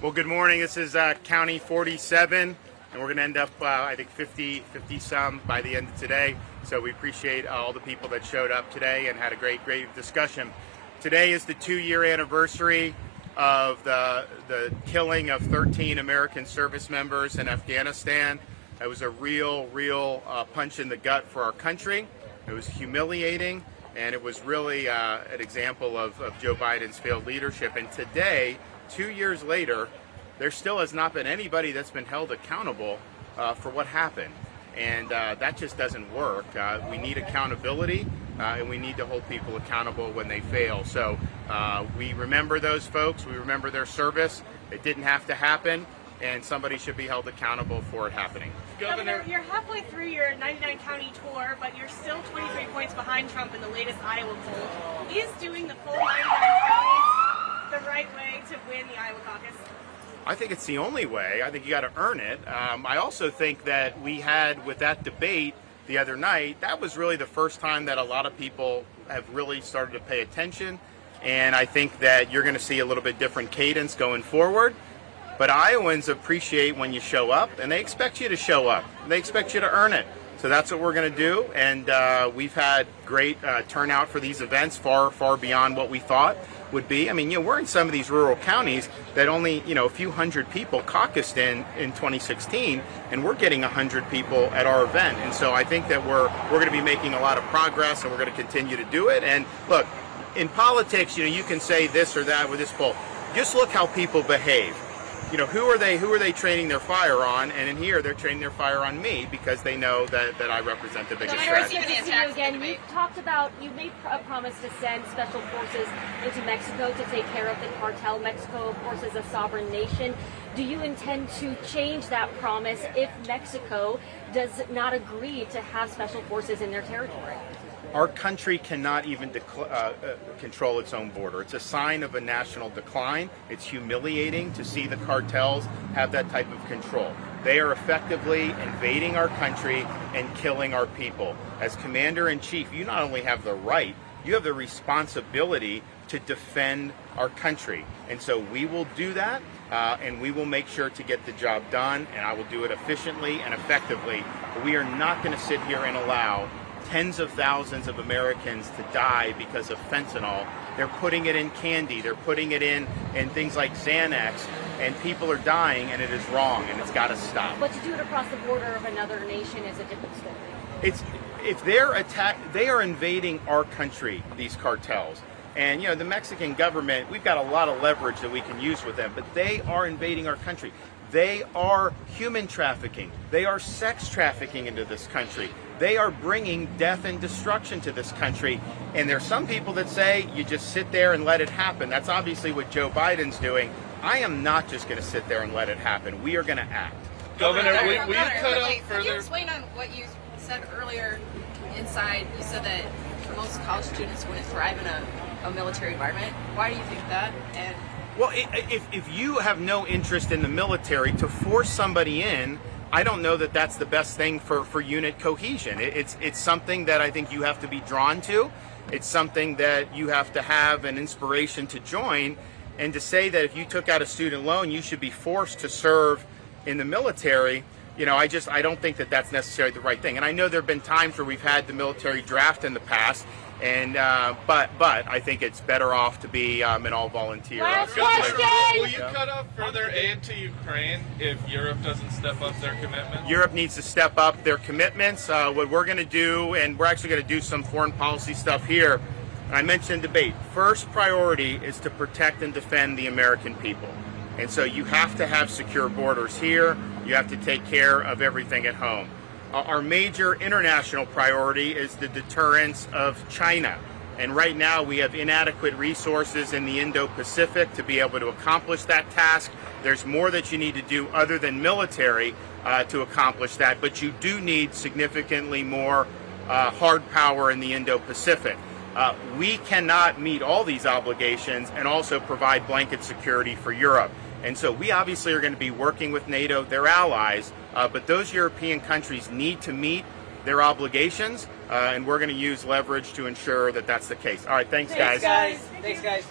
Well, good morning. This is County 47, and we're going to end up, I think, 50 some by the end of today. So we appreciate all the people that showed up today and had a great discussion. Today is the 2-year anniversary of the killing of 13 American service members in Afghanistan. It was a real punch in the gut for our country. It was humiliating, and it was really an example of Joe Biden's failed leadership. And today, 2 years later, there still has not been anybody that's been held accountable for what happened. And that just doesn't work. We need accountability, and we need to hold people accountable when they fail. So we remember those folks. We remember their service. It didn't have to happen, and somebody should be held accountable for it happening. Governor, you're halfway through your 99-county tour, but you're still 23 points behind Trump in the latest Iowa poll. Is doing the full 99 counties the right way to win the Iowa caucus? I think it's the only way. I think you got to earn it. I also think that we had, with that debate the other night, that was really the first time that a lot of people have really started to pay attention. And I think that you're going to see a little bit different cadence going forward. But Iowans appreciate when you show up, and they expect you to show up. They expect you to earn it. So that's what we're going to do. And we've had great turnout for these events, far beyond what we thought would be. I mean, we're in some of these rural counties that only, a few hundred people caucused in 2016, and we're getting 100 people at our event. And so I think that we're going to be making a lot of progress, and we're going to continue to do it. And look, in politics, you can say this or that with this poll. Just look how people behave. Who are they training their fire on? And in here, they're training their fire on me because they know that I represent the biggest threat. You talked about, you made a promise to send special forces into Mexico to take care of the cartel. Mexico, of course, is a sovereign nation. Do you intend to change that promise if Mexico does not agree to have special forces in their territory? Our country cannot even control its own border. It's a sign of a national decline. It's humiliating to see the cartels have that type of control. They are effectively invading our country and killing our people. As Commander-in-Chief, you not only have the right, you have the responsibility to defend our country. And so we will do that, and we will make sure to get the job done, and I will do it efficiently and effectively. But we are not going to sit here and allow tens of thousands of Americans to die because of fentanyl. They're putting it in candy. They're putting it in things like Xanax, and people are dying, and it is wrong, and it's got to stop. But to do it across the border of another nation is a different story. If they're they are invading our country, these cartels. And, the Mexican government, we've got a lot of leverage that we can use with them, but they are invading our country. They are human trafficking. They are sex trafficking into this country. They are bringing death and destruction to this country. And there's some people that say you just sit there and let it happen. That's obviously what Joe Biden's doing. I am not just going to sit there and let it happen. We are going to act. Governor, will you cut out further? Can you explain on what you said earlier inside? You said that most college students wouldn't thrive in a military environment. Why do you think that? And well, if you have no interest in the military, to force somebody in, I don't know that that's the best thing for unit cohesion. It's something that I think you have to be drawn to. It's something that you have to have an inspiration to join. And to say that if you took out a student loan, you should be forced to serve in the military, I don't think that that's necessarily the right thing. And I know there have been times where we've had the military draft in the past, and but I think it's better off to be an all-volunteer. Will you cut off further aid to Ukraine if Europe doesn't step up their commitment? Europe needs to step up their commitments. What we're going to do, and we're actually going to do some foreign policy stuff here. I mentioned debate. First priority is to protect and defend the American people. And so you have to have secure borders here. You have to take care of everything at home. Our major international priority is the deterrence of China. And right now we have inadequate resources in the Indo-Pacific to be able to accomplish that task. There's more that you need to do other than military to accomplish that, but you do need significantly more hard power in the Indo-Pacific. We cannot meet all these obligations and also provide blanket security for Europe. And so we obviously are going to be working with NATO, their allies, but those European countries need to meet their obligations, and we're going to use leverage to ensure that that's the case. All right, thanks guys. Thanks, guys.